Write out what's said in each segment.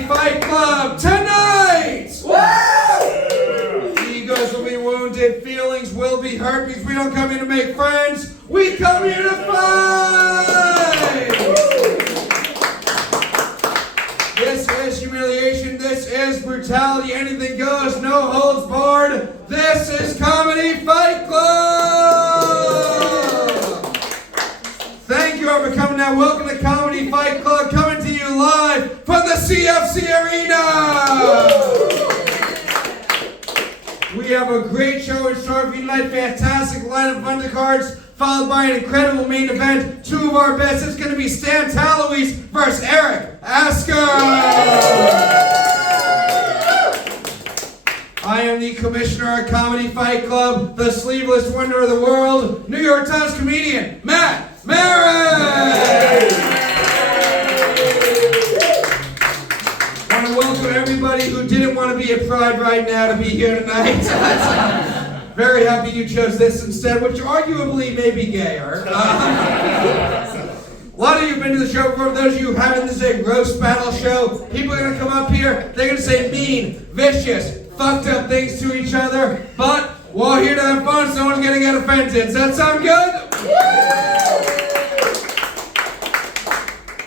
Comedy Fight Club tonight! Woo! Egos will be wounded, feelings will be hurt because we don't come here to make friends, we come here to fight! This is humiliation, this is brutality, anything goes, no holds barred. This is Comedy Fight Club! Thank you all for coming out. Welcome to Comedy Fight Club, coming to you live from the CFC Arena! We have a great show in store for you tonight, fantastic lineup of undercards, followed by an incredible main event. Two of our best. It's going to be Stan Talouis versus Eric Vasco. I am the commissioner of Comedy Fight Club, the sleeveless wonder of the world, New York Times comedian, Maran. I want to welcome everybody who didn't want to be at Pride right now to be here tonight. Very happy you chose this instead, which arguably may be gayer. A lot of you have been to the show before. For those of you who haven't, this is a roast battle show. People are going to come up here. They're going to say mean, vicious, fucked up things to each other. But we're all here to have fun, so no one's going to get offended. Does that sound good?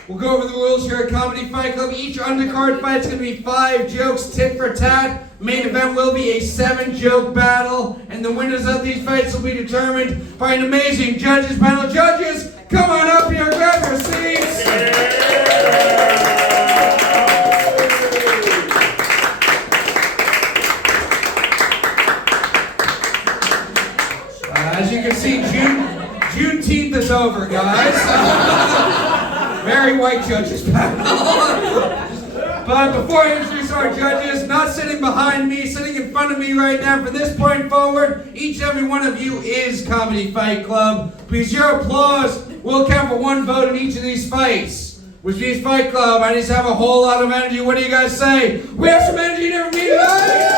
We'll go over the rules here at Comedy Fight Club. Each undercard fight is going to be 5 jokes, tit for tat. Main event will be a 7-joke battle, and the winners of these fights will be determined by an amazing judges panel. Judges, come on up here, grab your seats. As you can see, Juneteenth is over, guys. Very white judges panel. But before I introduce our judges, not sitting behind me, sitting in front of me right now, from this point forward, each and every one of you is Comedy Fight Club, because your applause will count for 1 vote in each of these fights. Which means Fight Club, I need to have a whole lot of energy. What do you guys say? We have some energy to meet tonight!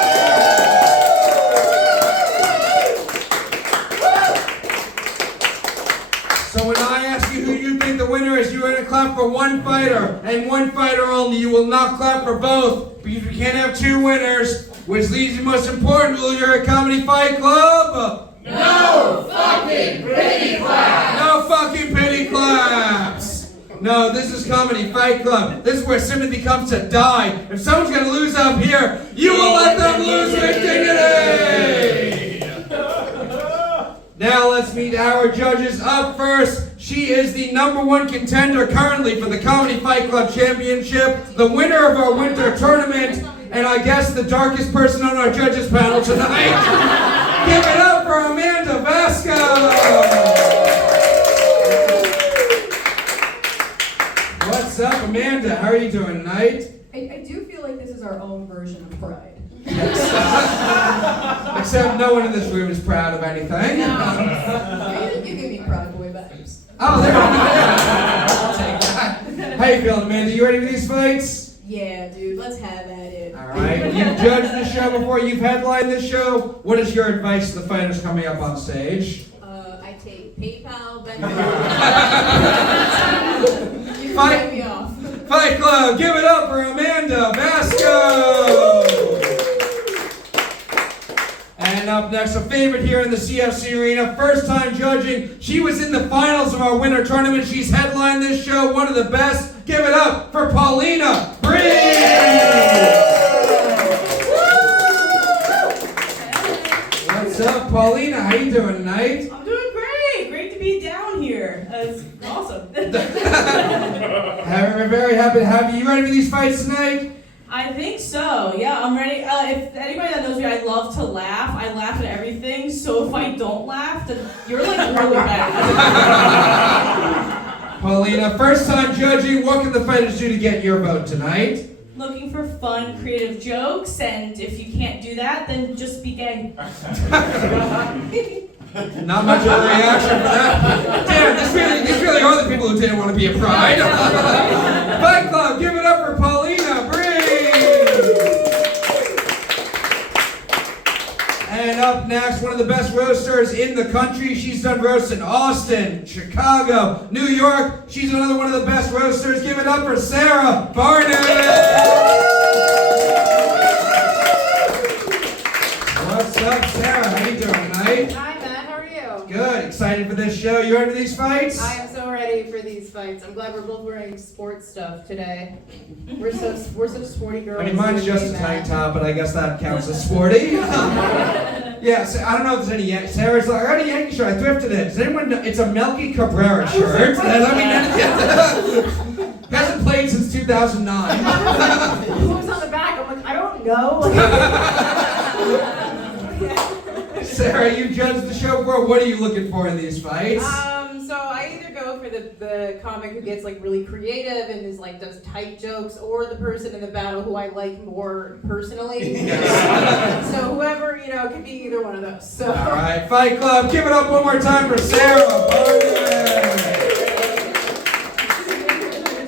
So when I ask you who you think the winner is, you're going to clap for one fighter, and one fighter only. You will not clap for both, because we can't have 2 winners, which leads to the most important rule here at Comedy Fight Club. No fucking pity claps! No fucking pity claps! No, this is Comedy Fight Club. This is where sympathy comes to die. If someone's going to lose up here, you will let them lose with dignity! Now let's meet our judges. Up first, she is the #1 contender currently for the Comedy Fight Club Championship, the winner of our winter tournament, and I guess the darkest person on our judges panel tonight. Give it up for Vasco! What's up, Amanda? How are you doing tonight? I do feel like this is our own version of Pride. Yes. Except no one in this room is proud of anything. No. You give me Proud Boy vibes. Oh, there we go. I'll take that. How you feeling, Amanda? You ready for these fights? Yeah, dude. Let's have at it. All right. You've judged this show before. You've headlined this show. What is your advice to the fighters coming up on stage? I take PayPal, Venmo. You can Fight. pay me off. Fight Club, give it up for Amanda Vasco! And up next, a favorite here in the CFC Arena, first time judging. She was in the finals of our winter tournament. She's headlined this show, one of the best. Give it up for Paulina. What's up, Paulina? How you doing tonight? I'm doing great. Great to be down here. It's awesome. We're very happy to have you. You ready for these fights tonight? I think so. Yeah, I'm ready. If anybody that knows me, I love to laugh. I laugh at everything. So if I don't laugh, then you're like really bad. Paulina, first time judging. What can the fighters do to get your vote tonight? Looking for fun, creative jokes, and if you can't do that, then just be gay. Not much of a reaction for that. Damn, these really are the people who didn't want to be a Pride. Fight Club, give it up for Paulina. And up next, one of the best roasters in the country. She's done roasts in Austin, Chicago, New York. She's another one of the best roasters. Give it up for Sarah Barnitt. ready for these fights? I am so ready for these fights. I'm glad we're both wearing sports stuff today. We're such sporty girls. I mean, mine's just a tank top, but I guess that counts as sporty. Yeah, so I don't know if there's any Sarah's like, I got a Yankee shirt. I thrifted it. Does anyone know? It's a Melky Cabrera shirt. Hasn't played since 2009. Who's on the back? I'm like, I don't know. Sarah, you judged the show for. What are you looking for in these fights? So I either go for the comic who gets like really creative and is like does tight jokes, or the person in the battle who I like more personally. Yes. So whoever, can be either one of those. So. All right, Fight Club, give it up one more time for Sarah Barnitt.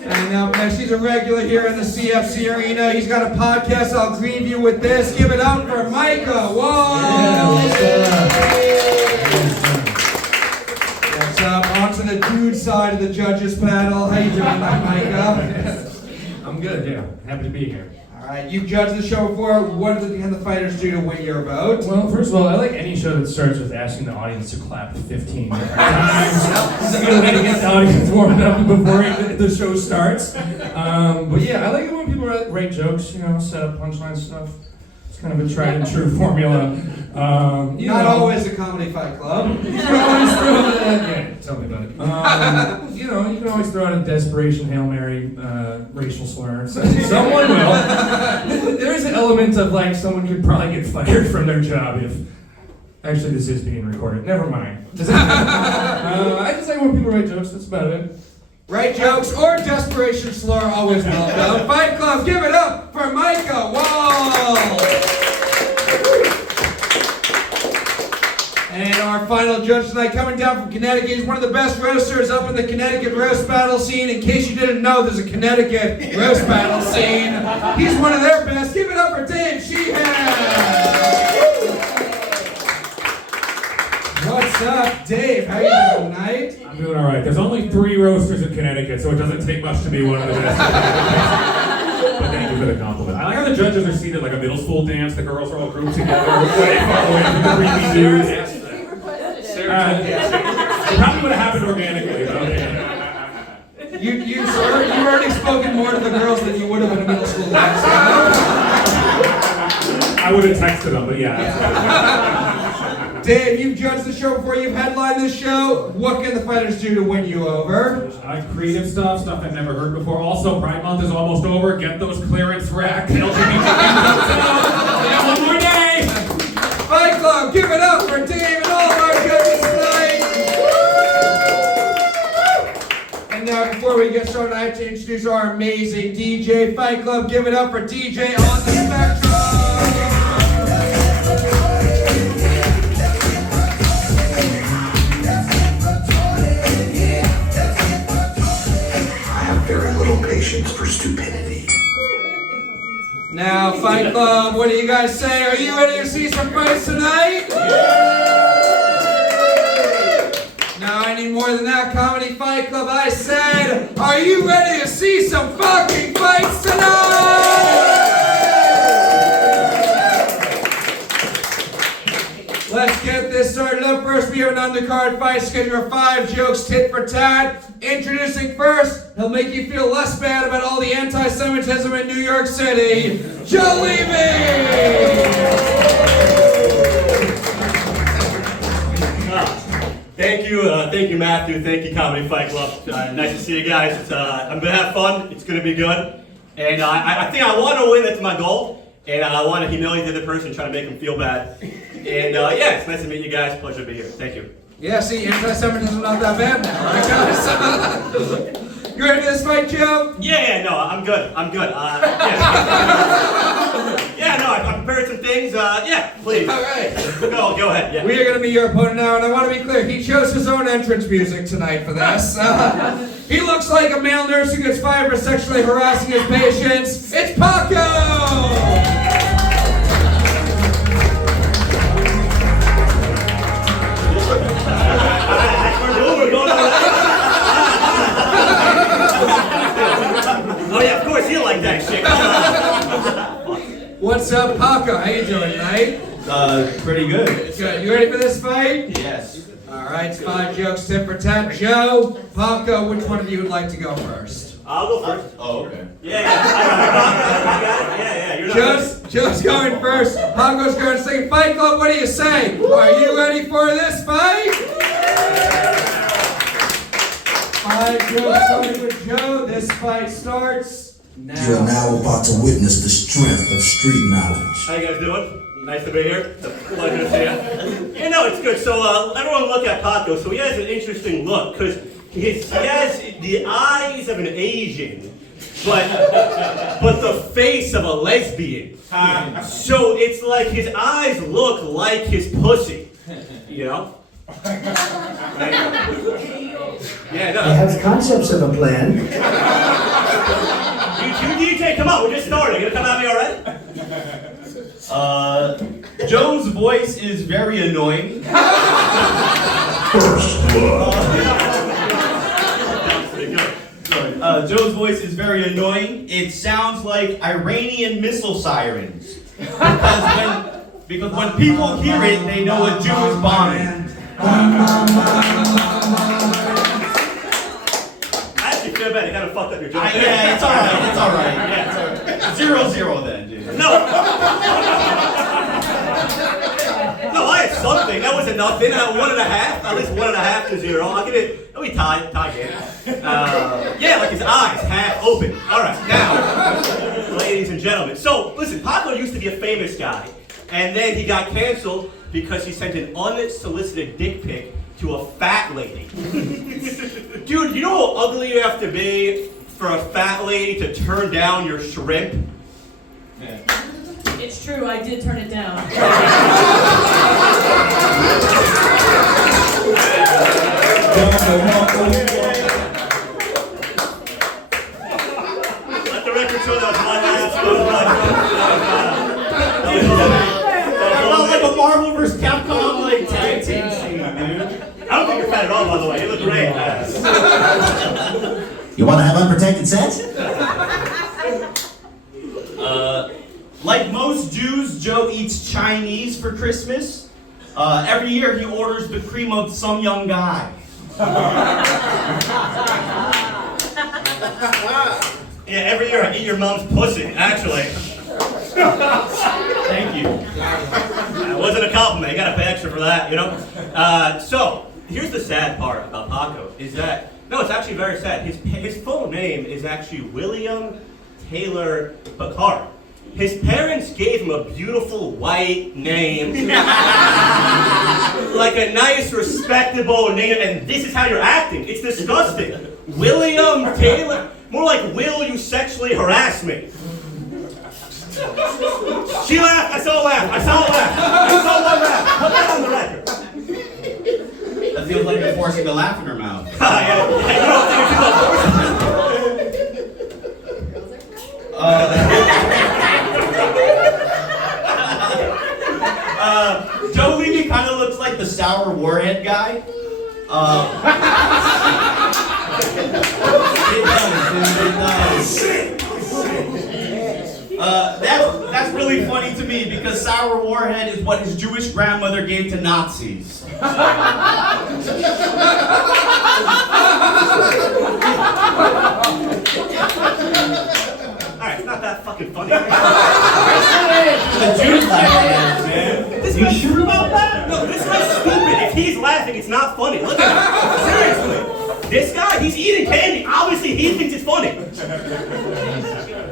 And now she's a regular here in the CFC arena. He's got a podcast. I'll greet you with this. Give it up for Micah Walsh. What's up? On to the dude side of the judges panel. How you doing, Micah? I'm good, yeah. Happy to be here. All right, you've judged the show before. What can the fighters do to win your vote? Well, first of all, I like any show that starts with asking the audience to clap 15 different times. It's a good way to get the audience warmed up before the show starts. But yeah, I like it when people write jokes, set up punchline stuff. It's kind of a tried and true formula. Not always a comedy Fight Club. You can always throw yeah, tell me about it. You can always throw out a desperation Hail Mary racial slur. Someone will. There is an element of like someone could probably get fired from their job if. Actually, this is being recorded. Never mind. I just like when people write jokes. That's about it. Write jokes or desperation slur, always welcome. Fight Club, give it up for Micah Walsh. And our final judge tonight, coming down from Connecticut, he's one of the best roasters up in the Connecticut roast battle scene. In case you didn't know, there's a Connecticut roast battle scene. He's one of their best. Give it up for Dave Sheehan. What's up, Dave? How you doing tonight? I'm doing all right. There's only 3 roasters in Connecticut, so it doesn't take much to be one of the best. But thank you for the compliment. I like how the judges are seated like a middle school dance. The girls are all grouped together, way far away from the creepy dudes. It probably would have happened organically, though. You've already spoken more to the girls than you would have in a middle school dance. I would have texted them, but yeah. Dave, you've judged the show before, you've headlined this show. What can the fighters do to win you over? Creative stuff I've never heard before. Also, Pride Month is almost over. Get those clearance rack LGBT. One more day! Fight Club, give it up for Dave and all of our judges tonight. And now, before we get started, I have to introduce our amazing DJ. Fight Club, give it up for DJ on the spectrum. Patience for stupidity. Now, Fight Club, what do you guys say? Are you ready to see some fights tonight? Now, I need more than that, Comedy Fight Club. I said, are you ready to see some fucking fights tonight? Let's get this started up. First, we have an undercard fight schedule of 5 jokes, tit for tat. Introducing first, he'll make you feel less bad about all the anti-Semitism in New York City, Joe Levy! Thank you, Matthew. Thank you, Comedy Fight Club. Nice to see you guys. I'm gonna have fun. It's gonna be good, and I think I want to win. That's my goal. And I want to humiliate the other person, try to make them feel bad. And yeah, it's nice to meet you guys. Pleasure to be here. Thank you. Yeah, see, anti-Semitism not that bad now, right, guys? You ready for this fight, Joe? Yeah, no, I'm good. Yeah, no, I prepared some things. Yeah, please. All right. Go ahead. Yeah. We are going to be your opponent now, and I want to be clear. He chose his own entrance music tonight for this. He looks like a male nurse who gets fired for sexually harassing his patients. It's Paco! Oh yeah, of course you like that shit. What's up, Paco? How you doing tonight? Pretty good. Good. You ready for this fight? Yes. All All right, 5 jokes, tit for tat. Joe, Paco, which one of you would like to go first? I'll go first. Oh, okay. Yeah. You're not Joe's going first. Paco's going second. Fight Club, what do you say? Are you ready for this fight? 5 jokes starting with Joe. This fight starts now. You are now about to witness the strength of street knowledge. How you guys doing? Nice to be here. It's a pleasure to see you. Yeah, no, it's good. So everyone look at Paco. So he has an interesting look because he has the eyes of an Asian, but the face of a lesbian. So it's like his eyes look like his pussy. You know? Yeah, no. I have concepts of a plan. You DJ, come on, we're just starting. You gonna come at me already? Joe's voice is very annoying. First blood. Joe's voice is very annoying. It sounds like Iranian missile sirens. Because when people hear it, they know a Jew is bombing. I actually feel bad. You kind of fucked up your joke. Yeah, it's alright. It's alright. Yeah, it's alright. 0-0 then, dude. No, I had something. That wasn't nothing. 1.5. At least 1.5 to 0. I'll give it. It'll be tie game. Yeah, like his eyes half open. All right, now, ladies and gentlemen. So listen, Paco used to be a famous guy, and then he got canceled because he sent an unsolicited dick pic to a fat lady. Dude, you know how ugly you have to be for a fat lady to turn down your shrimp? Yeah. It's true, I did turn it down. Let the record show that was my last Like a Marvel vs. Capcom like tag team scene, dude. I don't think you're fat at all, by the way. You look great. You want to have unprotected sex? Like most Jews, Joe eats Chinese for Christmas. Every year he orders the cream of some young guy. Yeah, every year I eat your mom's pussy, actually. Thank you. It wasn't a compliment. You gotta pay extra for that, you know? So, here's the sad part about Paco, is that, no, it's actually very sad. His full name is actually William Taylor Picard. His parents gave him a beautiful white name. Like a nice, respectable name, and this is how you're acting. It's disgusting. William Taylor. More like, will you sexually harass me? She laughed. I saw a laugh. I saw one laugh. Put that on the record. That feels like you're forcing a laugh in her mouth. Joe Levy kind of looks like the sour warhead guy. It does. That's really funny to me because sour warhead is what his Jewish grandmother gave to Nazis. Alright, it's not that fucking funny. The Jews laugh at it, man. You sure about that? No, this guy's stupid. If he's laughing, it's not funny. Look at him. Seriously. This guy, he's eating candy. Obviously, he thinks it's funny.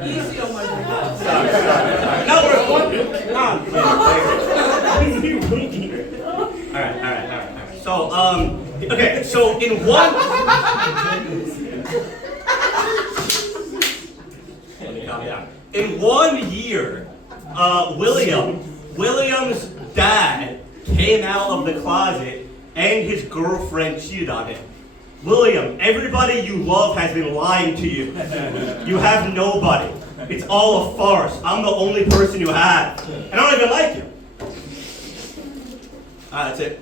Easy on my God. Sorry. No, we're Alright. So, okay, so in one... In 1 year, William's dad came out of the closet and his girlfriend cheated on him. William, everybody you love has been lying to you. You have nobody. It's all a farce. I'm the only person you have. And I don't even like you. That's it.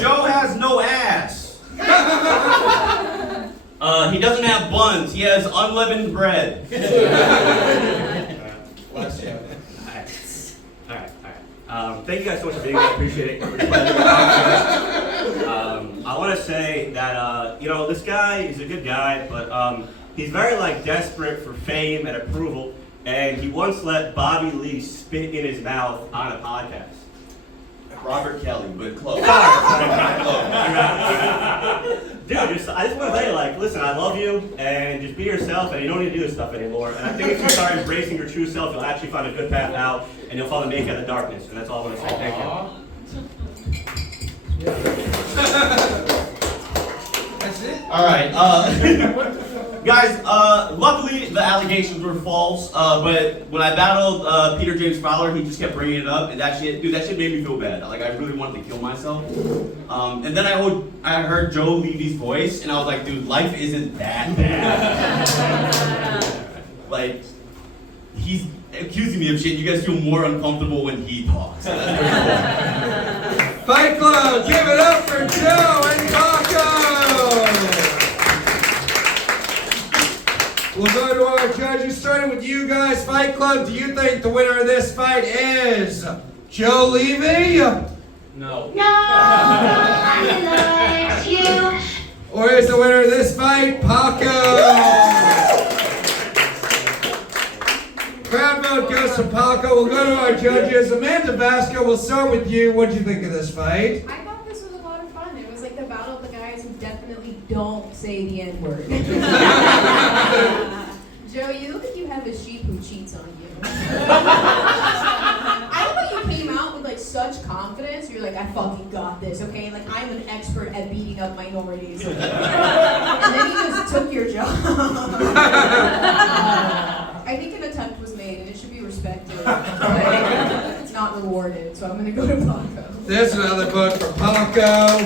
Joe has no ass. He doesn't have buns. He has unleavened bread. Alright. Thank you guys so much for being here. I appreciate it. I want to say that, this guy is a good guy, but he's very, desperate for fame and approval, and he once let Bobby Lee spit in his mouth on a podcast. Robert Kelly, but close. Dude, I just want to tell you, listen, I love you, and just be yourself, and you don't need to do this stuff anymore. And I think if you start embracing your true self, you'll actually find a good path out, and you'll find the make out of the darkness. And that's all I want to say. Thank you. That's it? All right, guys. Luckily the allegations were false. But when I battled Peter James Fowler, he just kept bringing it up, and that shit made me feel bad. I really wanted to kill myself. And then I heard Joe Levy's voice, and I was like, dude, life isn't that bad. He's accusing me of shit. You guys feel more uncomfortable when he talks. So that's pretty cool. Fight Club, give it up for Joe and Paco! We'll go to our judges, starting with you guys. Fight Club, do you think the winner of this fight is Joe Levy? No. No, I like you. Or is the winner of this fight Paco? Crowd vote goes to Paco. We'll go to our judges. Amanda Vasco, we'll start with you. What did you think of this fight? I thought this was a lot of fun. It was like the battle of the guys who definitely don't say the N-word. Joe, you look like you have a sheep who cheats on you. I love how you came out with such confidence. You're like, I fucking got this, okay? I'm an expert at beating up minorities. And then you just took your job. I think an attempt was made, and it should be respected. But it's not rewarded, so I'm gonna go to Paco. There's another vote for Paco.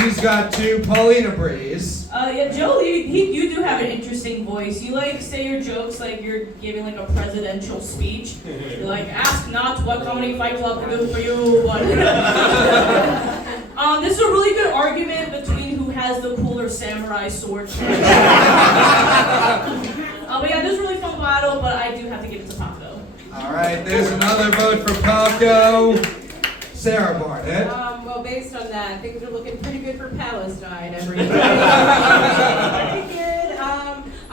He's got two. Paulina Breeze. Joe, you do have an interesting voice. You say your jokes like you're giving a presidential speech. You're like, ask not what comedy Fight Club can do for you. But this is a really good argument between who has the cooler samurai sword. But yeah, this is a really fun battle, but I do have to give it to Paco. All right, there's another vote for Paco. Sarah Barnitt. Well, based on that, things are looking pretty good for Palestine every day. Pretty good.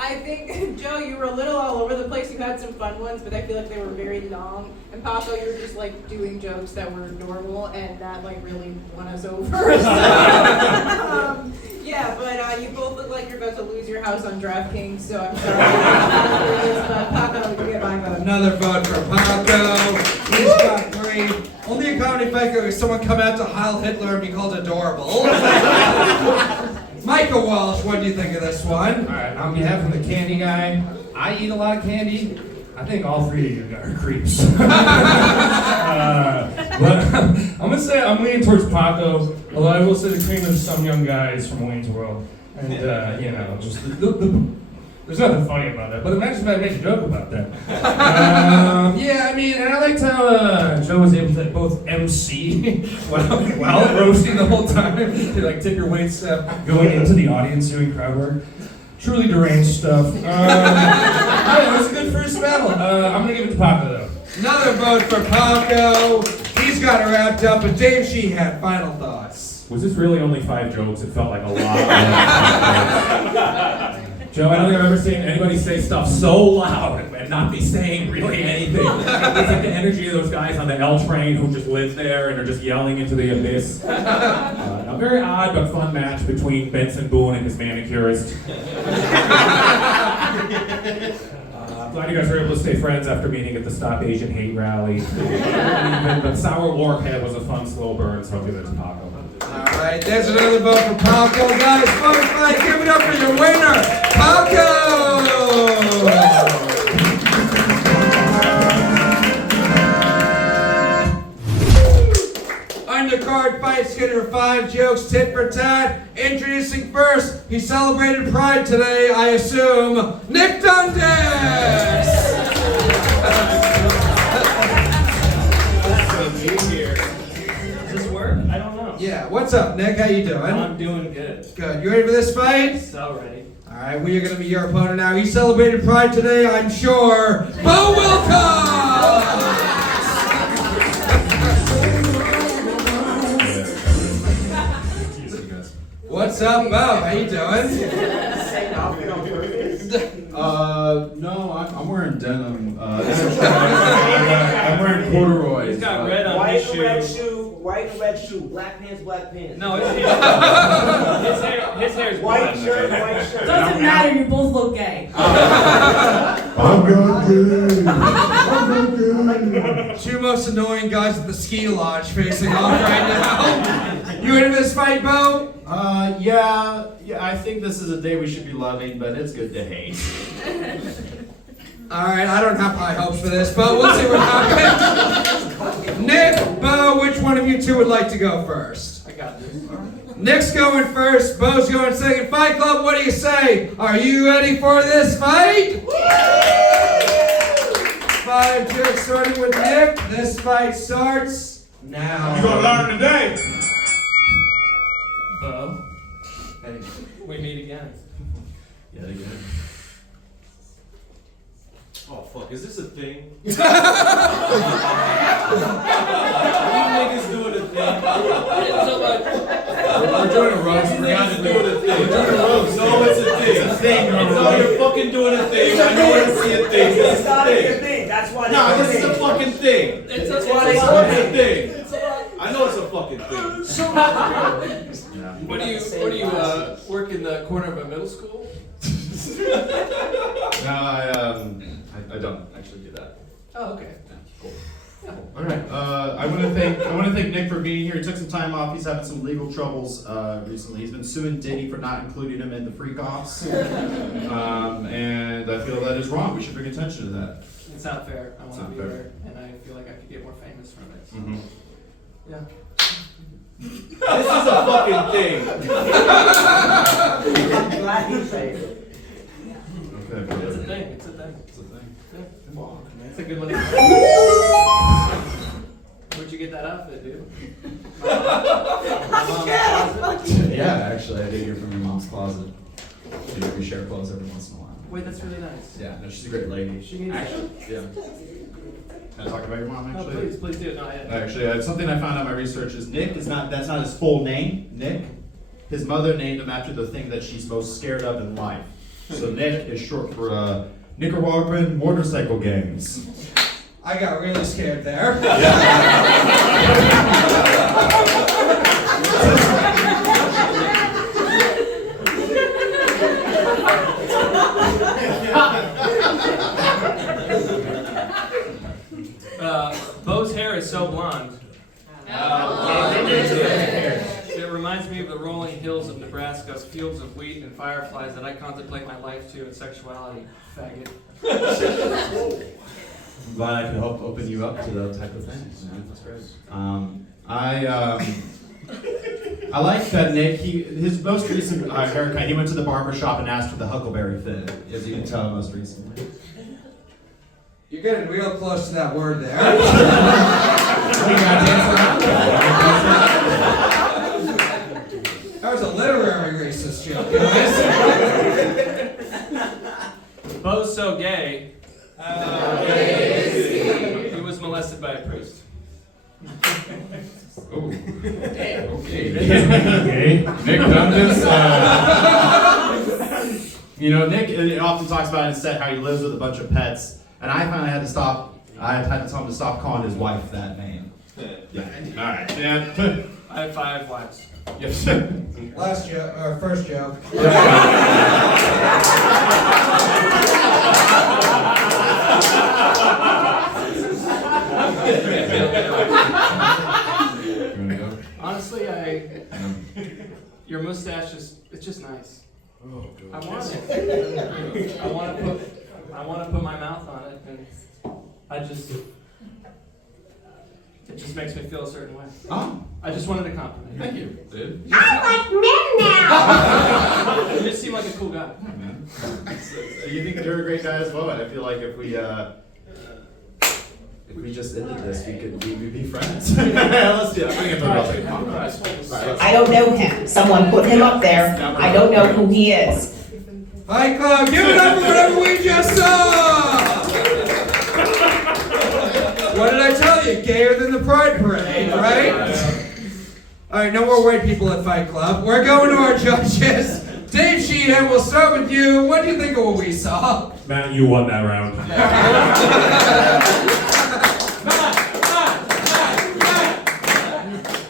I think, Joe, you were a little all over the place. You had some fun ones, but I feel like they were very long. And Paco, you were just doing jokes that were normal, and that really won us over. Yeah, but you both look like you're about to lose your house on DraftKings, so I'm sorry. But Paco, you get my vote. Another vote for Paco. He's got three. Only a comedy fight could someone come out to Heil Hitler and be called adorable. Micah Walsh, what do you think of this one? All right, on behalf of the candy guy, I eat a lot of candy. I think all three of you guys are creeps. But I'm gonna say I'm leaning towards Paco, although I will say the cream is some young guys from Wayne's World, and just there's nothing funny about that. But imagine if I made a joke about that. And I liked how Joe was able to both MC while roasting the whole time. To tip your weights going into the audience doing crowd work. Truly deranged stuff. It was a good first battle. I'm gonna give it to Paco though. Another vote for Paco. He's got it wrapped up, but Dave Sheehan, final thoughts. Was this really only 5 jokes? It felt like a lot. Joe, I don't think I've ever seen anybody say stuff so loud and not be saying really anything. It's like the energy of those guys on the L train who just live there and are just yelling into the abyss. A very odd but fun match between Benson Boone and his manicurist. I'm glad you guys were able to stay friends after meeting at the Stop Asian Hate rally. But Sour Warhead was a fun slow burn, so I'll give it to Paco. Alright, there's another vote for Paco. Guys, fun fight. Give it up for your winner, Paco! Undercard fight, Skinner 5 jokes, tit for tat. Introducing first, he celebrated Pride today, I assume, Nick Dundas! Does this work? I don't know. Yeah, what's up, Nick? How you doing? I'm doing good. Good. You ready for this fight? So ready. Alright, we are going to be your opponent now. He celebrated Pride today, I'm sure. Beau Wilcox! What's up, Beau? How you doing? No, I'm wearing denim. I'm wearing corduroys. He's got red on his shoe. White and red shoe. Black pants, black pants. No, his hair is white blonde. shirt, white shirt. Doesn't matter, you both look gay. I'm good. Two most annoying guys at the ski lodge facing off right now. You into this fight, Beau? Yeah, I think this is a day we should be loving, but it's good to hate. Alright, I don't have high hopes for this, but we'll see what happens. Nick, Beau, which one of you two would like to go first? I got this. Nick's going first, Beau's going second. Fight Club, what do you say? Are you ready for this fight? 5 jokes starting with Nick. This fight starts now. You're gonna learn today. Beau. Hey, we meet again. Yeah, again. Oh fuck, is this a thing? You niggas doing a thing. We're doing a roast. We're Niggas doing a thing. We're doing a roast. No, it's a thing. It's a thing. No, you're fucking doing a thing. I know it's a thing. It's not a thing. That's why. No, this is a fucking thing. That's why it's a thing. I know it's a fucking thing. What do you work in the corner of a middle school? No, I don't actually do that. Oh, okay. Cool. All right. I want to thank Nick for being here. He took some time off. He's having some legal troubles recently. He's been suing Diddy for not including him in the freak offs, and I feel that is wrong. We should bring attention to that. It's not fair. I want to be there, and I feel like I could get more famous from it. Mm-hmm. Yeah. This is a fucking thing. I'm glad he said it. Okay. It's a thing. It's a thing. It's a thing. Yeah. It's a good one. Where'd you get that outfit, dude? Yeah, actually, I did hear from your mom's closet. We share clothes every once in a while. Wait, that's really nice. Yeah, no, she's a great lady. She needs actually, yeah. Can I talk about your mom, No, actually? please do. No, I had. Actually, something I found out in my research is that's not his full name, Nick. His mother named him after the thing that she's most scared of in life. So Nick is short for Nicaraguan motorcycle gangs. I got really scared there. Beau's hair is so blonde. It reminds me of the rolling hills of Nebraska, fields of wheat and fireflies that I contemplate my life to and sexuality. Faggot. I'm glad I could help open you up to those type of things. Man. That's great. I like that Nick. His most recent haircut. He went to the barber shop and asked for the Huckleberry fit, as you can tell most recently. You're getting real close to that word there. That was a literary racist joke, guys. Beau's so gay. He was molested by a priest. Oh. Okay. Nick Dundas. Nick often talks about in his set how he lives with a bunch of pets, and I finally had to stop. I had to tell him to stop calling his wife that name. Yeah. All right. Yeah. I have 5 wives. Yes. Last joke, or first joke. Honestly, your mustache it's just nice. Oh, I want it. I want to put my mouth on it, and it just makes me feel a certain way. Oh. I just wanted to compliment you. Thank you, dude. I like men now. You just seem like a cool guy. Yeah, man. You think you're a great guy as well, and I feel like if we just ended this, we'd be friends. Let's do it. Bring it to I don't know him. Someone put him up there. I don't know who he is. Fight Club, give it up for whatever we just saw! What did I tell you? Gayer than the Pride Parade, right? All right, no more white people at Fight Club. We're going to our judges. Dave Sheehan, we'll start with you. What do you think of what we saw? Matt, you won that round.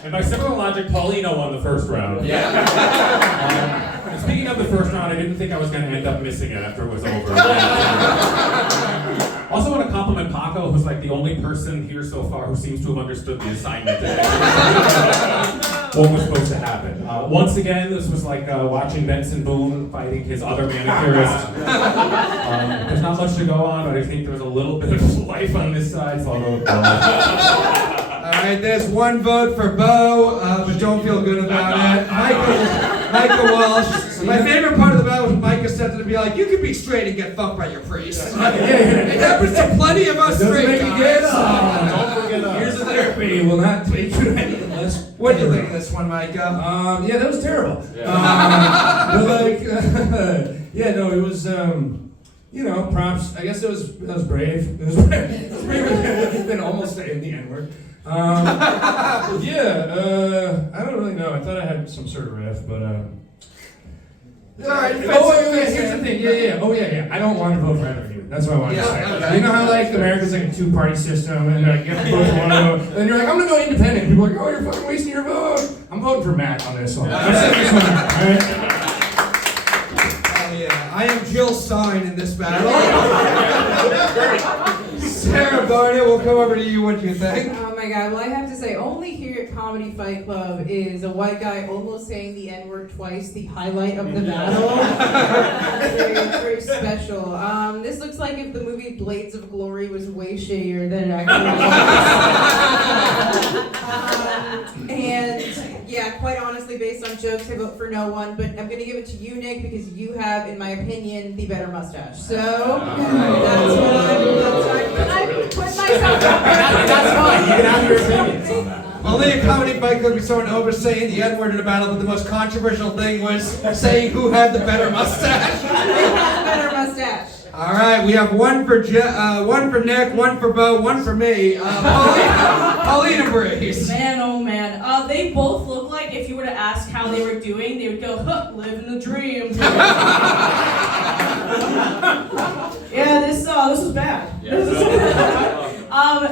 And by similar logic, Paulina won the first round. Speaking of the first round, I didn't think I was going to end up missing it after it was over. Also want to compliment Paco, who's like the only person here so far who seems to have understood the assignment today. What was supposed to happen. Once again, this was like watching Benson Boone fighting his other manicurist. There's not much to go on, but I think there's a little bit of life on this side, so I'll go with Beau. Alright, there's one vote for Beau, but don't feel good about it. Micah Walsh. My favorite part of the battle was Micah said to be like, you can be straight and get fucked by your priest. It happens to plenty of us straight guys. Don't forget us. Here's a therapy. Will not take you any less. What do you think of this one, Micah? Yeah, that was terrible. But like, yeah, no, it was, you know, props. I guess it was brave. It was brave than almost saying the N-word. Yeah, I don't really know. I thought I had some sort of riff, but Alright, here's the thing. Yeah. Oh, yeah. I don't want to vote for either of you. That's what I wanted to say. Okay. You know how like America's like a two-party system, and like you have to vote for one of them, and you're like, I'm gonna go independent. People are like, oh, you're fucking wasting your vote. I'm voting for Matt on this one. I'm saying this one. All right. Oh yeah, I am Jill Stein in this battle. Sarah Barnitt, we'll come over to you. What do you think? Oh my god, well I have to say, only here at Comedy Fight Club is a white guy almost saying the N-word twice the highlight of the battle. Very special. This looks like if the movie Blades of Glory was way shadier than it actually was. And yeah, quite honestly, based on jokes, I vote for no one, but I'm gonna give it to you, Nick, because you have, in my opinion, the better mustache. So, that's what I put myself up there. That's fine. You can have your opinions on that. Only a comedy fight could be someone over saying the N-word in a battle, but the most controversial thing was saying who had the better mustache. Who had the better mustache? All right, we have one for one for Nick, one for Beau, one for me. Paulina Breeze. Man, oh man. They both look like if you were to ask how they were doing, they would go, huh, living the dream. Yeah, this was bad.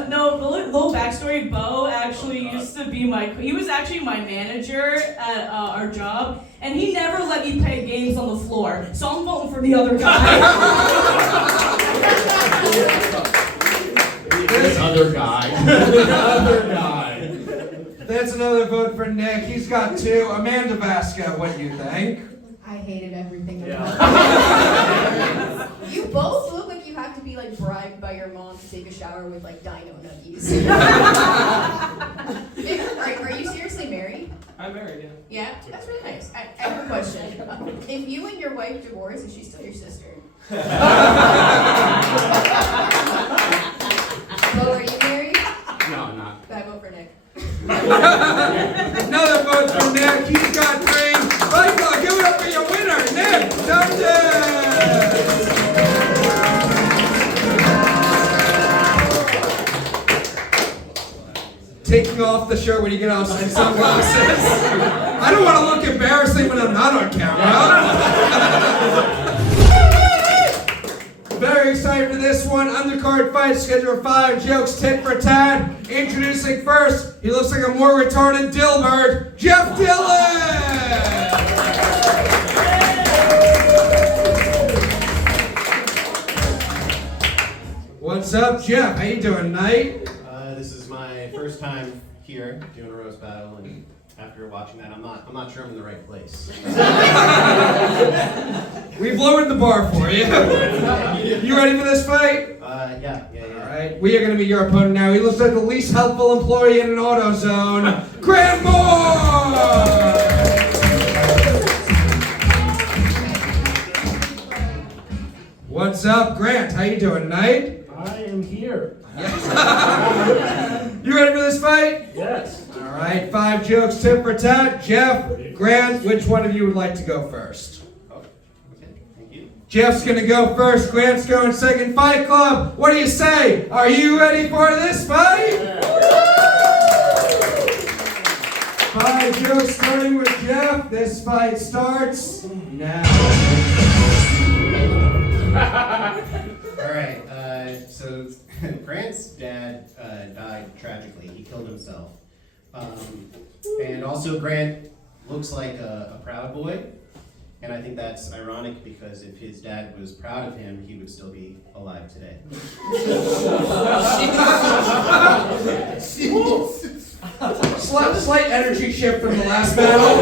No, little backstory. Beau actually used to be he was actually my manager at our job, and he never let me play games on the floor. So I'm voting for the other guy. This other guy. The other guy. That's another vote for Nick. He's got two. Amanda Vasco, what do you think? I hated everything about it. You both look like you have to be like bribed by your mom to take a shower with like dino nuggies. Are you seriously married? I'm married, yeah. Yeah? That's really nice. I have a question. If you and your wife divorce, is she still your sister? Beau, are you married? No, I'm not. I vote for Nick. Another vote for Nick. He's got three. Right, give it up for your winner, Nick Dundas. Taking off the shirt when you get off and sunglasses. I don't want to look embarrassing when I'm not on camera. Very excited for this one. Undercard fight, schedule 5 jokes, tit for tat. Introducing first, he looks like a more retarded Dilbert, Jeff Dillon. What's up, Jeff? How you doing tonight? This is my first time here doing a roast battle, and after watching that, I'm not sure I'm in the right place. We've lowered the bar for you. You ready for this fight? Yeah. All right, we are going to meet your opponent now. He looks like the least helpful employee in an auto zone, Grant Moore. What's up, Grant? How you doing tonight? I am here. You ready for this fight? Yes. All right, 5 jokes, tit for tat. Jeff, Grant, which one of you would like to go first? Thank you. Jeff's gonna go first, Grant's going second. Fight Club, what do you say? Are you ready for this fight? Five jokes starting with Jeff. This fight starts now. All right, so Grant's dad died tragically. He killed himself. And also Grant looks like a proud boy. And I think that's ironic because if his dad was proud of him, he would still be alive today. Slight energy shift from the last battle.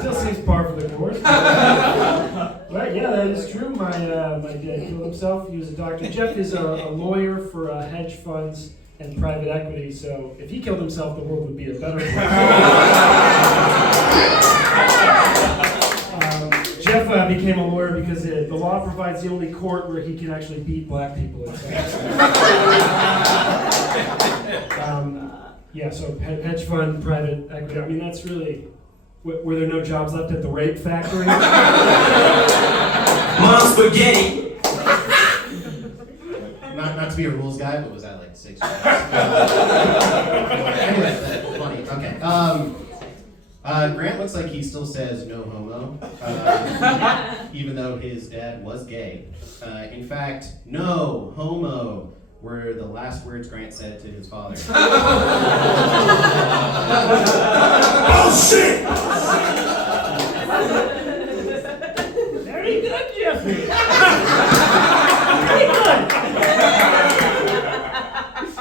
Still seems par for the course. Right, yeah, that is true. My dad killed himself. He was a doctor. Jeff is a lawyer for hedge funds and private equity, so if he killed himself, the world would be a better place. Jeff became a lawyer because the law provides the only court where he can actually beat black people. Yeah, so hedge fund, private equity. I mean, that's really. Were there no jobs left at the rape factory? Mom spaghetti. Not to be a rules guy, but was that like 6 years? Anyway, that's funny. Okay. Grant looks like he still says no homo, even though his dad was gay. In fact, no homo were the last words Grant said to his father. Oh shit! Very good, Jeffrey. Very good.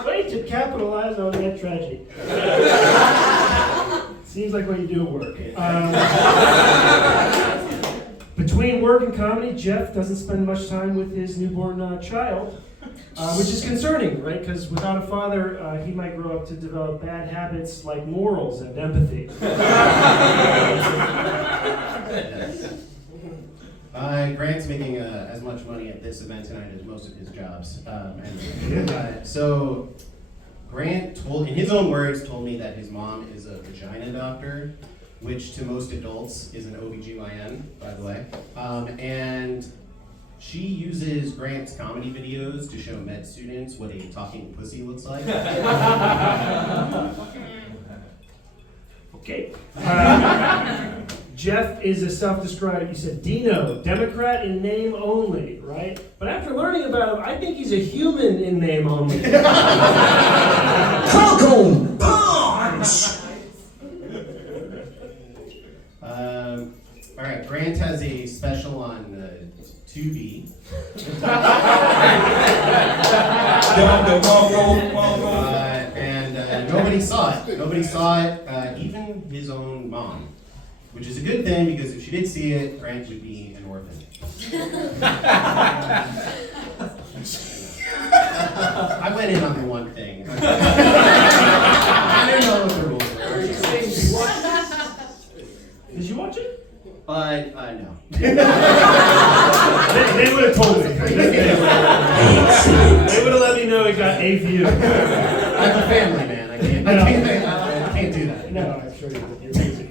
Way to capitalize on that tragedy. Seems like what you do at work. Between work and comedy, Jeff doesn't spend much time with his newborn child, which is concerning, right? Because without a father, he might grow up to develop bad habits like morals and empathy. Grant's making as much money at this event tonight as most of his jobs. So Grant told, in his own words, told me that his mom is a vagina doctor, which to most adults is an OBGYN, by the way. And she uses Grant's comedy videos to show med students what a talking pussy looks like. Okay. Jeff is a self-described, you said Dino, Democrat in name only, right? But after learning about him, I think he's a human in name only. Paco punch. All right, Grant has a special on Tubi. And nobody saw it. Nobody saw it, even his own mom. Which is a good thing, because if she did see it, Grant would be an orphan. I went in on the one thing. I didn't know what the rules were. Did you watch it? No. They would have told me. They would have let me know it got a view. I'm a family man. I can't do that. No, I'm sure you're amazing.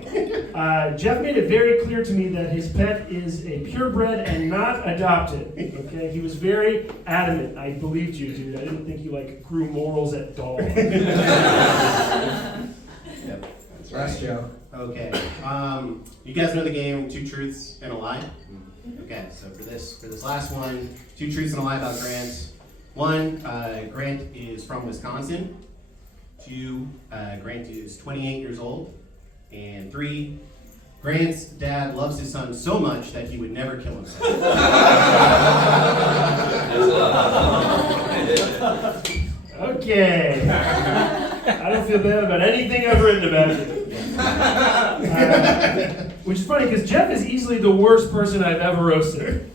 Jeff made it very clear to me that his pet is a purebred and not adopted. Okay, he was very adamant. I believed you, dude. I didn't think you grew morals at all. Yep, that's right. Last joke. Okay. You guys know the game 2 Truths and a Lie? Okay, so for this last one, 2 truths and a lie about Grant. 1, Grant is from Wisconsin. 2, Grant is 28 years old. And 3, Grant's dad loves his son so much that he would never kill himself. Okay. I don't feel bad about anything I've written about you. Which is funny because Jeff is easily the worst person I've ever roasted.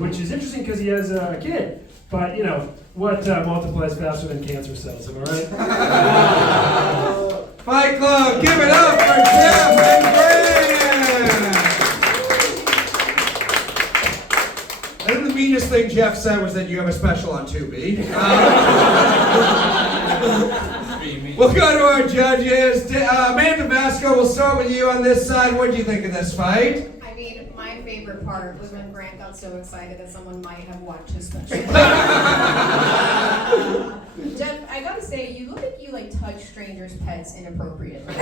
Which is interesting because he has a kid. But, what multiplies faster than cancer cells, am I right? Fight Club, give it up for Jeff and Grant! I think the meanest thing Jeff said was that you have a special on Tubi. We'll go to our judges. Amanda Vasco, we'll start with you on this side. What did you think of this fight? I mean, my favorite part was when Grant got so excited that someone might have watched his special. Jeff, I gotta say, you look like you like touch strangers' pets inappropriately.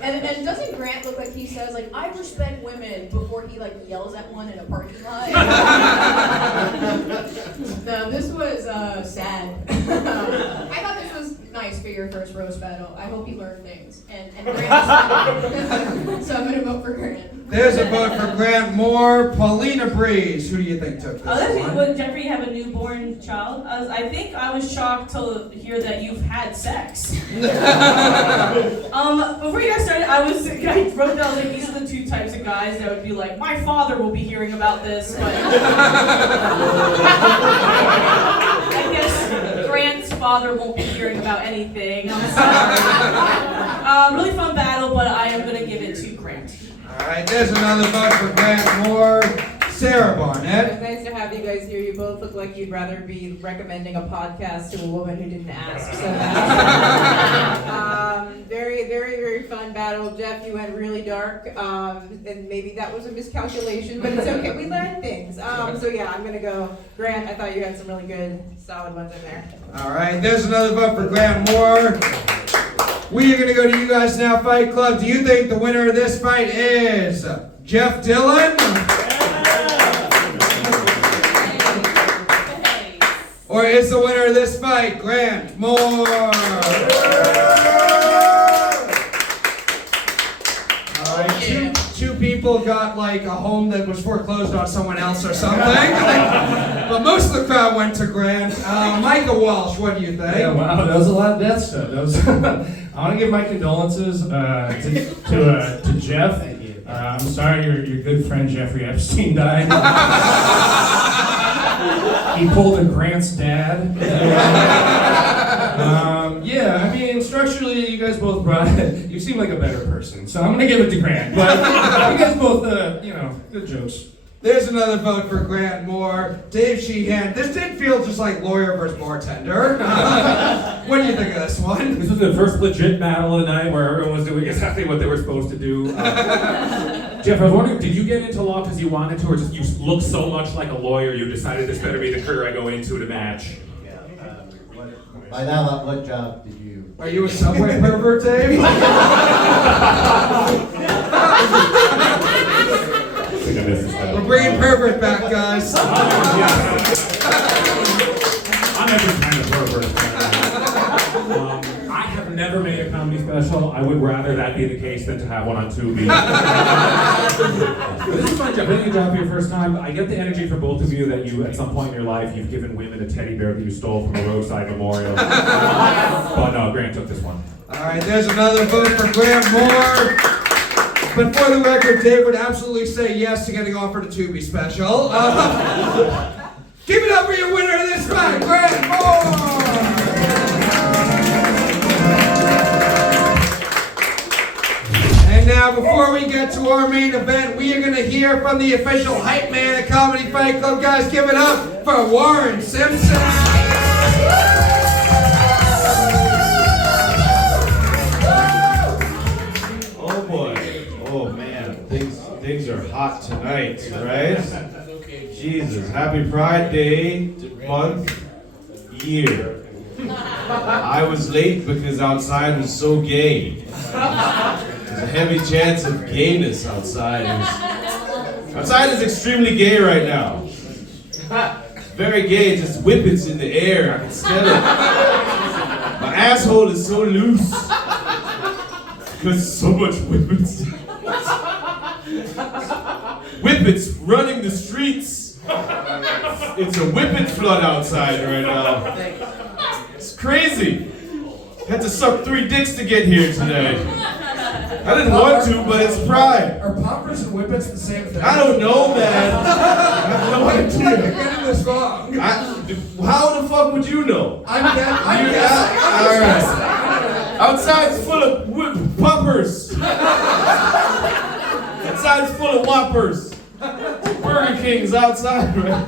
and doesn't Grant look like he says like I respect women before he like yells at one in a parking lot? No, this was sad. I thought this was nice for your first roast battle. I hope you learned things. And Grant. So I'm gonna vote for Grant. There's a vote for Grant Moore. Paulina Breeze, who do you think took this one? Would Jeffrey have a newborn child? I think I was shocked to hear that you've had sex. Before you guys started, I wrote down like these are the two types of guys that would be like, my father will be hearing about this, but I guess Grant's father won't be hearing about anything. I'm sorry. Really fun battle, but I am gonna give it to Grant. All right, there's another vote for Grant Moore. Sarah Barnitt. It's nice to have you guys here. You both look like you'd rather be recommending a podcast to a woman who didn't ask. So very, very, very fun battle. Jeff, you went really dark, and maybe that was a miscalculation, but it's okay. We learned things. So yeah, I'm gonna go Grant. I thought you had some really good, solid ones in there. All right, there's another vote for Grant Moore. We are going to go to you guys now, Fight Club. Do you think the winner of this fight is Jeff Dillon? Or is the winner of this fight Grant Moore? All right, two people got like a home that was foreclosed on someone else or something. But most of the crowd went to Grant. Micah Walsh, what do you think? Yeah, wow, that was a lot of death stuff. I want to give my condolences to Jeff. Thank you. I'm sorry your good friend Jeffrey Epstein died. He pulled a Grant's dad. Yeah, I mean, structurally, you guys both brought it. You seem like a better person, so I'm going to give it to Grant. But you guys both, good jokes. There's another vote for Grant Moore. Dave Sheehan. This did feel just like lawyer versus bartender. What do you think of this one? This was the first legit battle of the night where everyone was doing exactly what they were supposed to do. Jeff, I was wondering, did you get into law because you wanted to, or just you look so much like a lawyer you decided this better be the career I go into to match? Yeah. By that, what job did you? Are you a subway pervert, Dave? We're bringing pervert back, guys. I'm every kind of pervert. I have never made a comedy special. I would rather that be the case than to have one on Tubi. This is my job. Hitting a job for your first time. I get the energy from both of you that you, at some point in your life, you've given women a teddy bear that you stole from a roadside memorial. But no, Grant took this one. All right, there's another vote for Grant Moore. But for the record, Dave would absolutely say yes to getting offered a Tubi special. Give it up for your winner of this fight, Grant Moore! And now, before we get to our main event, we are going to hear from the official hype man at Comedy Fight Club. Guys, give it up for Warren Simpson! Things are hot tonight, right? Jesus, happy Pride Day, month, year. I was late because outside was so gay. There's a heavy chance of gayness outside. Outside is extremely gay right now. Very gay, just whippets in the air, I can smell it. My asshole is so loose because so much whippets. Whippets running the streets. It's a whippet flood outside right now. It's crazy. Had to suck 3 dicks to get here today. I didn't want to, but it's pride. Are poppers and whippets the same thing? I don't know, man. I have no idea. You're getting this wrong. How the fuck would you know? I'm guessing. All right. Outside's full of poppers. Outside's full of Whoppers. Burger King's outside, right?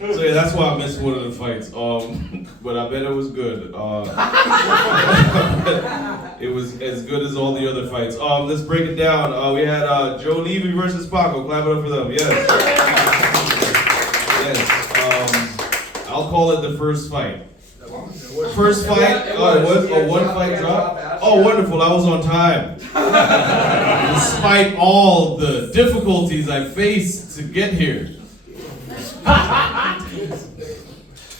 So yeah, that's why I missed one of the fights. But I bet it was good. It was as good as all the other fights. Let's break it down. We had Levy versus Paco. Clap it up for them. Yes. Yes. I'll call it the first fight. First fight? Oh, it was a one fight drop? Oh, wonderful. I was on time. Despite all the difficulties I faced to get here.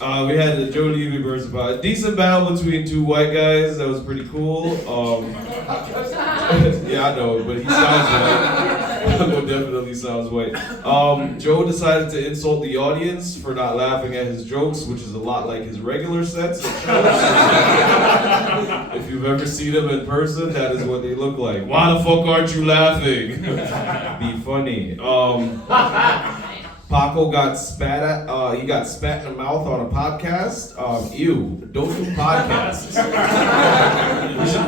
We had the Joe Levy versus a decent battle between two white guys. That was pretty cool. Yeah, I know, but he sounds white. Paco definitely sounds white. Joe decided to insult the audience for not laughing at his jokes, which is a lot like his regular sets. If you've ever seen them in person, that is what they look like. Why the fuck aren't you laughing? Be funny. Paco got spat at. He got spat in the mouth on a podcast. Ew! Don't do podcasts.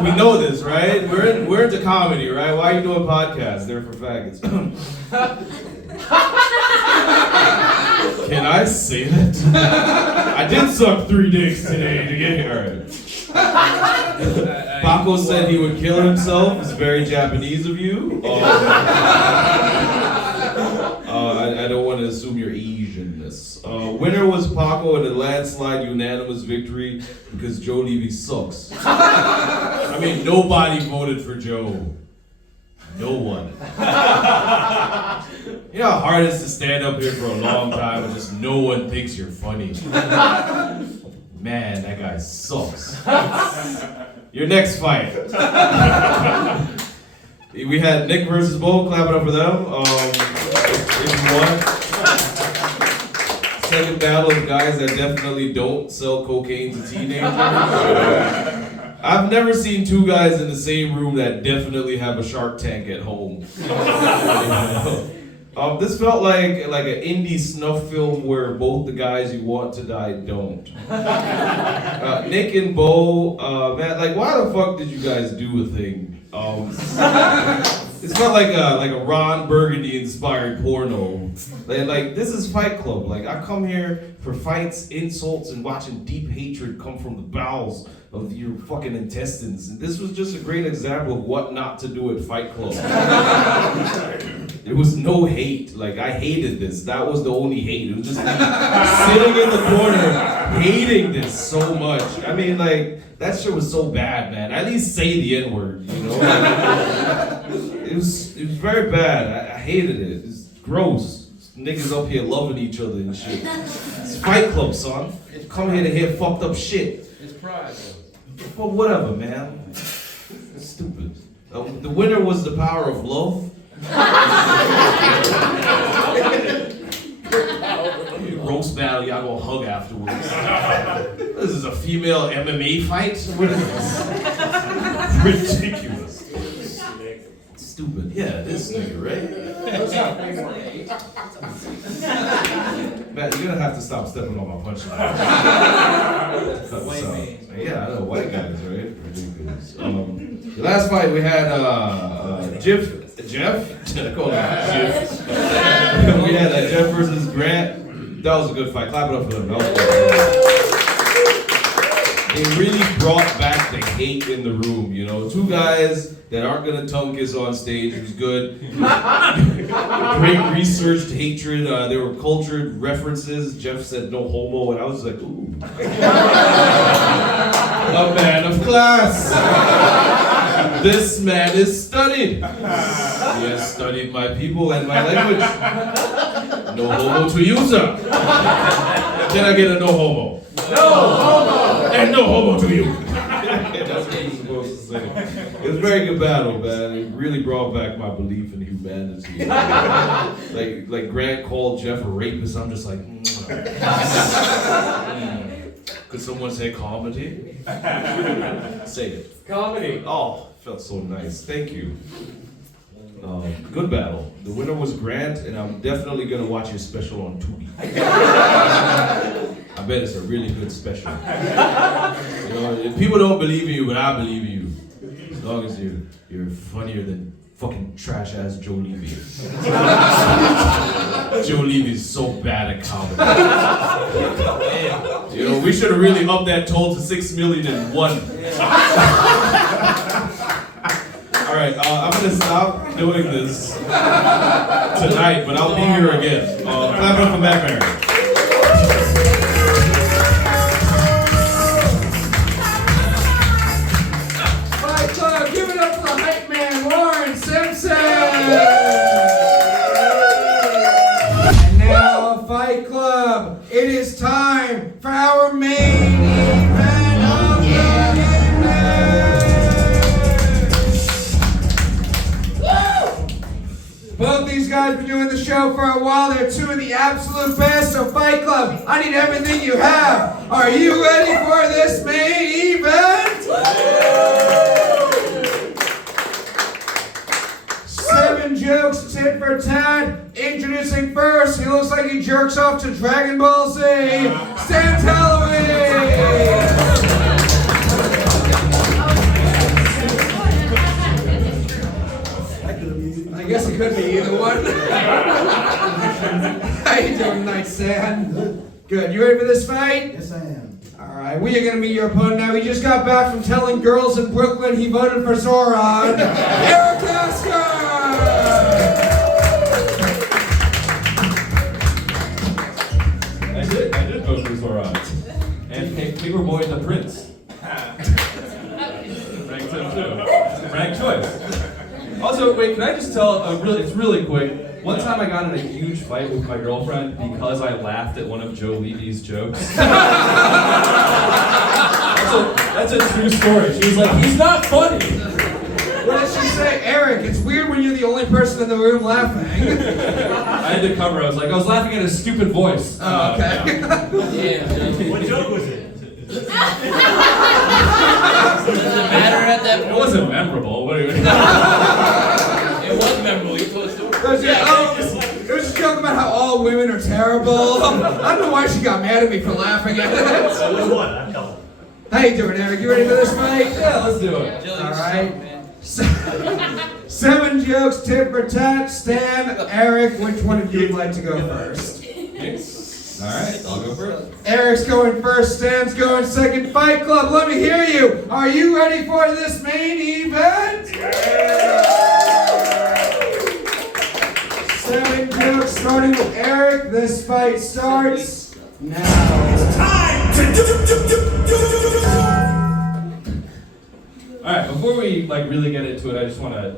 We know this, right? We're into comedy, right? Why are you doing podcasts? They're for faggots. Can I say that? I did suck 3 dicks today to get here. Paco said he would kill himself. It's very Japanese of you. I don't want to assume your Asianness. Winner was Paco in a landslide unanimous victory because Joe Levy sucks. I mean, nobody voted for Joe. No one. You know how hard it is to stand up here for a long time and just no one thinks you're funny. Man, that guy sucks. Your next fight. We had Nick versus Beau. Clap it up for them. If you want. Second battle of guys that definitely don't sell cocaine to teenagers. I've never seen two guys in the same room that definitely have a Shark Tank at home. This felt like an indie snuff film where both the guys you want to die don't. Nick and Beau, man, like why the fuck did you guys do a thing? It's not like a Ron Burgundy inspired porno. Like this is Fight Club. Like I come here for fights, insults, and watching deep hatred come from the bowels of your fucking intestines. And this was just a great example of what not to do at Fight Club. There was no hate. Like I hated this. That was the only hate. It was just sitting in the corner hating this so much. I mean, like that shit was so bad, man. At least say the N-word, you know? It was very bad. I hated it. It's gross. Niggas up here loving each other and shit. It's Fight Club, son. Come here to hear fucked up shit. It's pride. But whatever, man. It's stupid. The winner was the power of love. Roast battle, y'all gonna hug afterwards. This is a female MMA fight? What is this? Ridiculous. Stupid. Yeah, this nigga, right? Man, you're gonna have to stop stepping on my punchline. Yeah, I know, white guys, right? Ridiculous. The last fight we had Jeff? I call him Jeff. We had Jeff versus Grant. That was a good fight. Clap it up for them. That was good. They really brought back the hate in the room, you know. Two guys that aren't gonna tongue kiss on stage. It was good. Great researched hatred. There were cultured references. Jeff said no homo, and I was like, ooh. A man of class. This man is studied. He has studied my people and my language. No homo to you, sir. Can I get a no homo? No homo! And no homo to you. That's what you're supposed to say. It was a very good battle, man. It really brought back my belief in humanity. like Grant called Jeff a rapist. I'm just like, Could someone say comedy? Say it. Comedy. Oh, felt so nice. Thank you. Good battle. The winner was Grant, and I'm definitely gonna watch his special on Tubi. I bet it's a really good special. You know, if people don't believe in you, but I believe in you. As long as you're funnier than fucking trash ass Joe Levy. Joe Levy is so bad at comedy. You know, we should have really upped that toll to 6 million and one. All right, I'm gonna stop doing this tonight, but I'll be here again. Clap it up for Matt Maran. it is time for our main event of the evening. Both these guys been doing the show for a while. They're two of the absolute best. So Fight Club, I need everything you have. Are you ready for this main event? 7 jokes, tit for tat. Introducing first, he looks like he jerks off to Dragon Ball Z. Stan Talouis. I guess it could be either one. How you doing tonight, Stan? Good. You ready for this fight? Yes, I am. All right, we are going to meet your opponent now. He just got back from telling girls in Brooklyn he voted for Zoran. Eric Vasco! I did vote for Zoran. And Paperboy the Prince. Ranked him too. Rank choice. Also, wait, can I just tell it's really quick. One time I got in a huge fight with my girlfriend because I laughed at one of Joe Levy's jokes. That's a true story. She was like, he's not funny. What did she say? Eric, it's weird when you're the only person in the room laughing. I had to cover. I was laughing at his stupid voice. Oh, okay. Yeah. What joke was it? Does it matter at that point? It wasn't memorable. What do you mean? It was memorable. You told us to. It was just a joke about how all women are terrible. I don't know why she got mad at me for laughing at it. Which one? I couple. How you doing, Eric? You ready for this fight? Yeah, let's do it. All right. 7 jokes, tit for tat. Stan, Eric, which one of you would like to go first? All right, I'll go first. Eric's going first, Stan's going second. Fight Club, let me hear you. Are you ready for this main event? 7 jokes, starting with Eric. This fight starts now. It's time to All right, before we really get into it, I just want to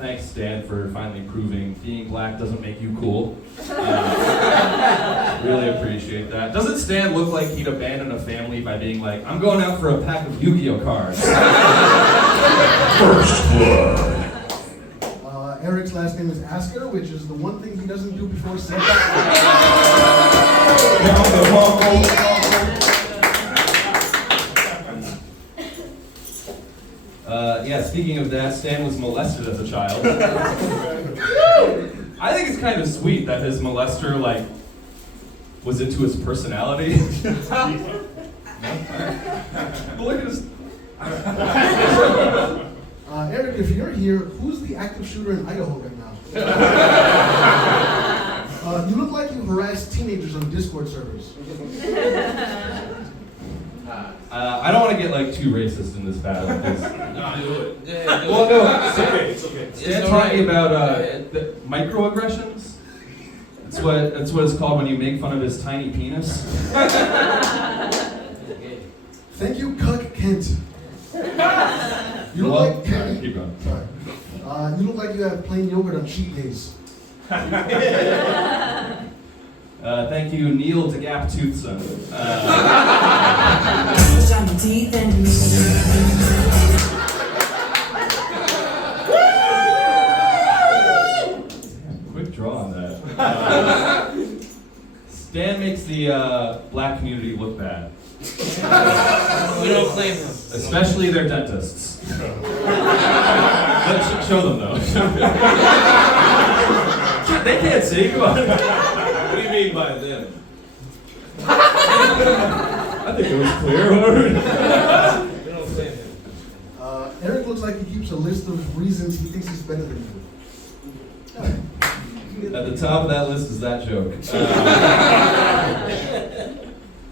thank Stan for finally proving being black doesn't make you cool. Really appreciate that. Doesn't Stan look like he'd abandon a family by being like, I'm going out for a pack of Yu-Gi-Oh cards? First blood. Eric's last name is Asker, which is the one thing he doesn't do before sex. Yeah, speaking of that, Stan was molested as a child. I think it's kind of sweet that his molester, was into his personality. But look at his... Eric, if you're here, who's the active shooter in Idaho right now? You look like you harass teenagers on Discord servers. I don't want to get too racist in this battle. Do it. Well, no, it's okay. Stan taught me about the microaggressions. That's what it's called when you make fun of his tiny penis. Thank you, Cuck Kent. You look like keep going. Sorry. You look like you have plain yogurt on cheat days. Thank you, Neil DeGap Toothson. Quick draw on that. Stan makes the black community look bad. We don't claim them. Especially their dentists. Show them though. They can't see. Come on. What do you mean by them? I think it was clear. We don't claim them. Eric looks like he keeps a list of reasons he thinks he's better than you. At the top of that list is that joke.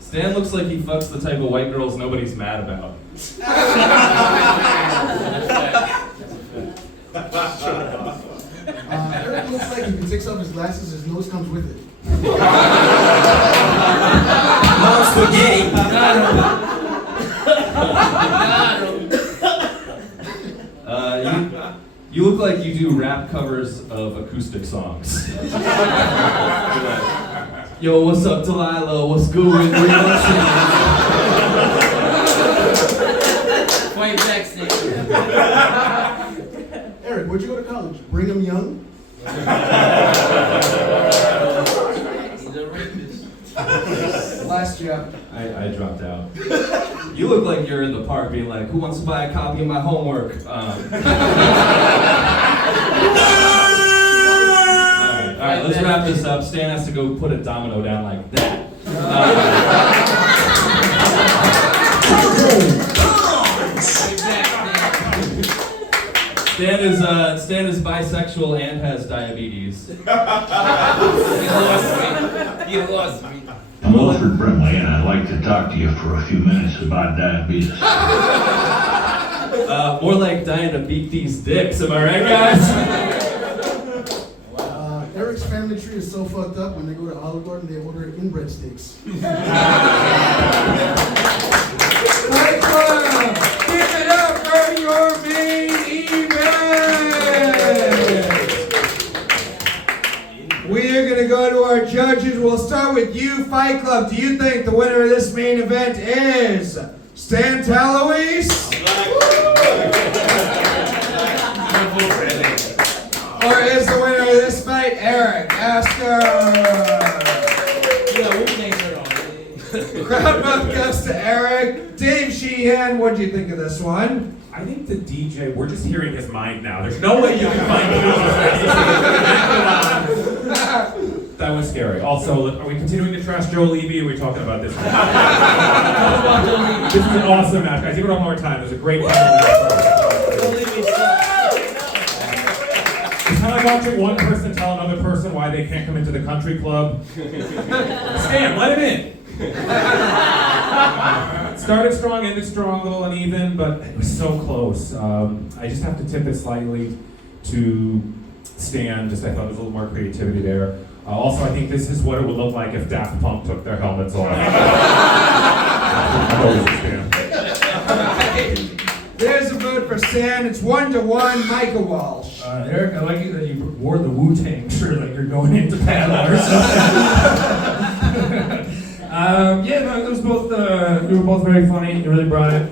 Stan looks like he fucks the type of white girls nobody's mad about. Eric looks like if he takes off his glasses, his nose comes with it. Mom spaghetti. You look like you do rap covers of acoustic songs. Yo, what's up, Delilah? What's good with you? Way backstage. Eric, where'd you go to college? Brigham Young? He's a rapist. Last year. I dropped out. You look like you're in the park being like, who wants to buy a copy of my homework? Alright, let's wrap this up. Stan has to go put a domino down like that. Stan is bisexual and has diabetes. He lost me. I'm Wilfred Brimley, and I'd like to talk to you for a few minutes about diabetes. More like dying to beat these dicks, am I right, guys? Eric's family tree is so fucked up when they go to Olive Garden, they order inbred steaks. Fight Club, give it up for your main event. We are going to go to our judges. We'll start with you, Fight Club. Do you think the winner of this main event is Stan Talouis? Or is the winner of this fight Eric Asker? Crowd vote goes to Eric. Dave Sheehan, what do you think of this one? I think the DJ, we're just hearing his mind now. There's no way you can find it. That was scary. Also, are we continuing to trash Joe Levy, or are we talking about this? This is an awesome match, guys. Give it one more time. There's a great match. It's kind of like watching one person tell another person why they can't come into the country club. Stan, let him in. Started strong, ended strong, a little uneven, but it was so close. I just have to tip it slightly to Stan. Just I thought there was a little more creativity there. Also, I think this is what it would look like if Daft Punk took their helmets off. There's a vote for Stan. It's 1-1. Micah Walsh. Eric, I like it that you wore the Wu-Tang shirt like you're going into battle or something. Yeah, no, it was both. You were both very funny. You really brought it.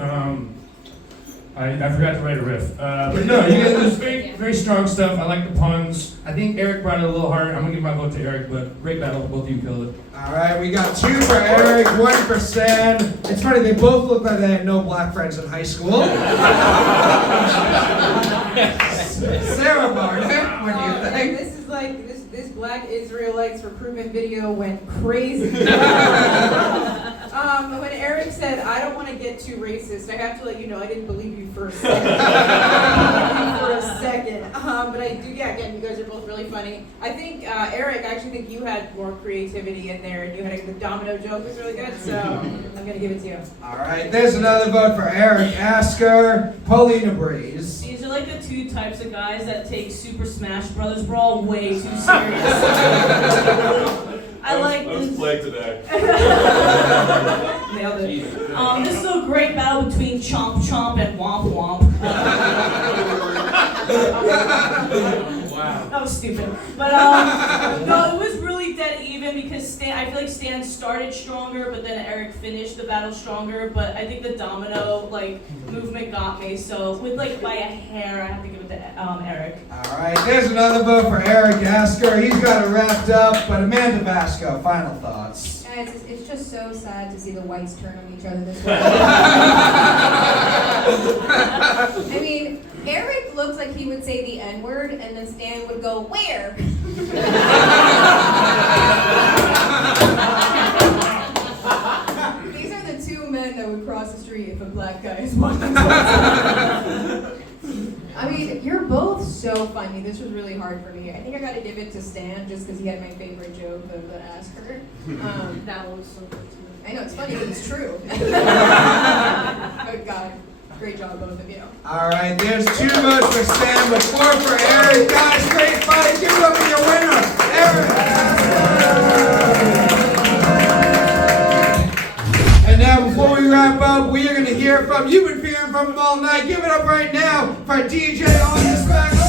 I forgot to write a riff. But no, you guys, it was very, very strong stuff. I like the puns. I think Eric brought it a little harder. I'm gonna give my vote to Eric, but great battle. Both of you killed it. All right, we got 2 for Eric, 1 for Stan. It's funny, they both look like they had no black friends in high school. Sarah Barnitt, what do you think? This is like this Black Israelites recruitment video went crazy. When Eric said, "I don't want to get too racist," I have to let you know I didn't believe you for a second. But I do. Yeah, again, you guys are both really funny. I think Eric, I actually think you had more creativity in there, and you had the domino joke was really good. So I'm gonna give it to you. All right, there's another vote for Eric Asker. Paulina Breeze. These are like the 2 types of guys that take Super Smash Brothers Brawl way too serious. I was played today. Nailed it. This is a great battle between Chomp Chomp and Womp Womp. Wow. That was stupid. But no, it was really dead even because I feel like Stan started stronger, but then Eric finished the battle stronger. But I think the domino movement got me. So with by a hair, I have to give it to Eric. All right, there's another vote for Eric Asker. He's got it wrapped up. But Amanda Vasco, final thoughts. Guys, it's just so sad to see the whites turn on each other this way. I mean, Eric looks like he would say the N-word, and then Stan would go, "Where?" These are the 2 men that would cross the street if a black guy is walking towards them. I mean, you're both so funny. This was really hard for me. I think I gotta give it to Stan just because he had my favorite joke of the Asker. That was so good too. I know, it's funny, but it's true. Good God. Great job, both of you. All right, there's 2 votes for Stan, but 4 for Eric. Guys, great fight. Give it up for your winner, Eric Asker. And now, before we wrap up, we are going to hear from, you've been hearing from him all night. Give it up right now for DJ on the spectrum.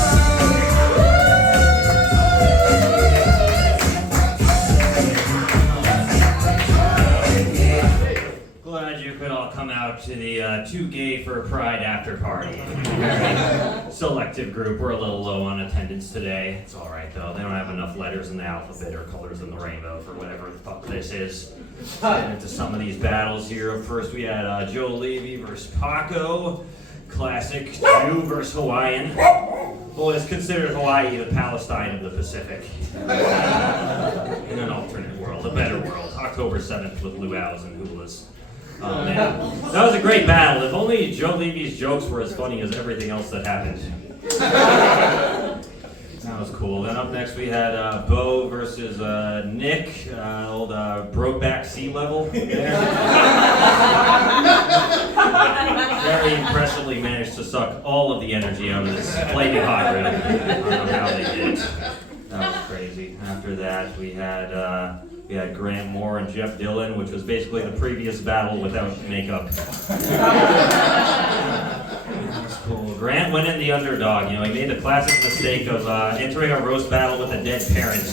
all come out to the Too Gay for Pride after party. Very selective group. We're a little low on attendance today. It's all right though. They don't have enough letters in the alphabet or colors in the rainbow for whatever the fuck this is. Let's get into some of these battles here. First, we had Joe Levy versus Paco. Classic Jew versus Hawaiian. Well, it's considered Hawaii the Palestine of the Pacific. In an alternate world, a better world. October 7th with luau's and hulas. Oh man, that was a great battle. If only Joe Levy's jokes were as funny as everything else that happened. That was cool. Then up next we had Beau versus Nick, old Brokeback Sea Level. Very impressively managed to suck all of the energy out of this flaming hot room. I don't know how they did it. That was crazy. After that we had Grant Moore and Jeff Dillon, which was basically the previous battle without makeup. That's cool. Grant went in the underdog. You know, he made the classic mistake of entering a roast battle with a dead parent.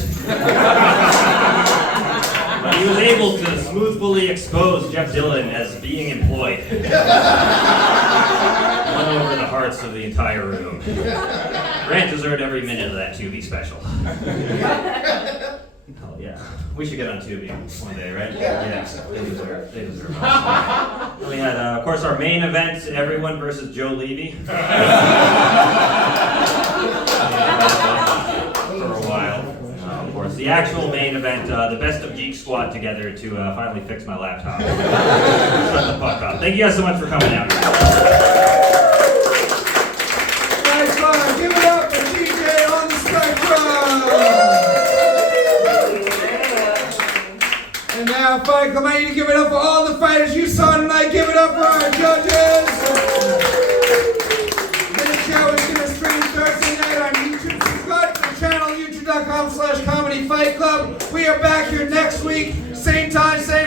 But he was able to smoothly expose Jeff Dillon as being employed. Won over the hearts of the entire room. Grant deserved every minute of that Tubi special. Oh yeah, we should get on Tubi one day, right? Yeah, they deserve it. Then we had, of course, our main event, everyone versus Joe Levy. For a while. Of course, the actual main event, the Best of Geek Squad together to finally fix my laptop. Shut the fuck up. Thank you guys so much for coming out. Nice one. Give it up for DJ on the spectrum. And now, Fight Club, I need to give it up for all the fighters you saw tonight. Give it up for our judges. This show is going to stream Thursday night on YouTube. Subscribe to the channel, youtube.com/comedyfightclub. We are back here next week, same time, same